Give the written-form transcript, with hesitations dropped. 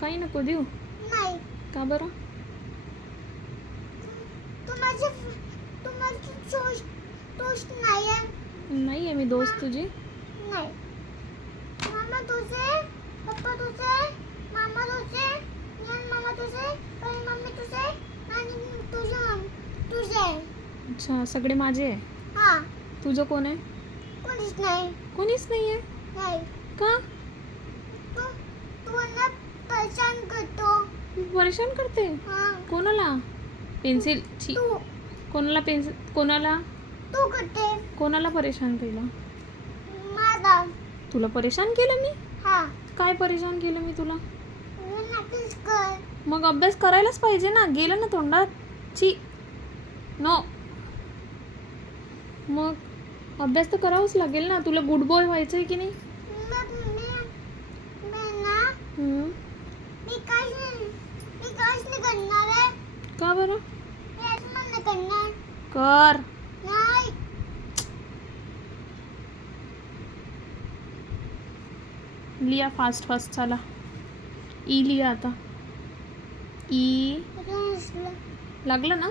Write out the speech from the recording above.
काही नको देऊ. नाही. का बरं? तू माझी दोस्त नाही आहे. नाही आहे मी दोस्त तुझी. नाही. मामा तुझे, पप्पा तुझे, मामा तुझे, मामा तुझे, आणि मम्मी तुझे, आणि तुझे. अच्छा, सगळे माझे आहे. हा. तुझं कोण आहे? कोणीच नाही. कोणीच नाही आहे. नाही. का? तू मला परेशान करतो. परेशान करते? हा. कोणाला? पेन्सिल छी. तू कोणाला? तू करते. कोणाला परेशान केलं? मला. तुला परेशान केलं मी? हा. काय परेशान केलं मी तुला? नक्कीच कर. मग अभ्यास करायलाच पाहिजे ना. गेलं ना तोंडात. छी. नो. मग अभ्यास तर करावाच लागेल ना. तुला गुड बॉय व्हायचं आहे की नाही? मी काहीच नाही करणार आहे. का बरं? नाही करणार. कर. नाही. लिया फास्ट चला. ई लिया आता. ई लागलं ना?